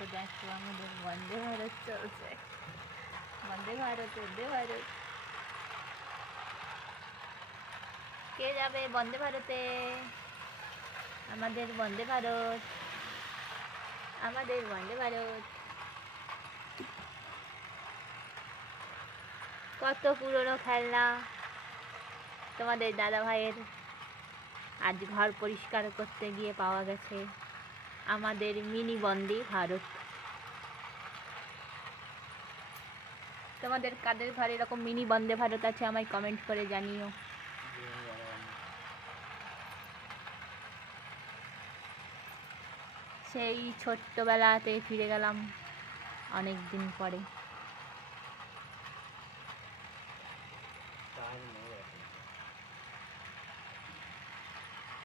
দেখো দেখো আমাদের বন্দে ভারত চলছে, বন্দে ভারত বন্দে ভারত। কে যাবে বন্দে ভারতে? আমাদের বন্দে ভারত, আমাদের বন্দে ভারত। কত পুরনো খেলনা তোমাদের দাদা ভাইয়ের আজ ঘর পরিষ্কার করতে গিয়ে পাওয়া গেছে আমাদের মিনি বন্দে ভারত। তোমাদের কাদের ঘরে এরকম মিনি বন্দে ভারত আছে আমায় কমেন্ট করে জানিও। সেই ছোট্টবেলাতে ফিরে গেলাম অনেক দিন পরে।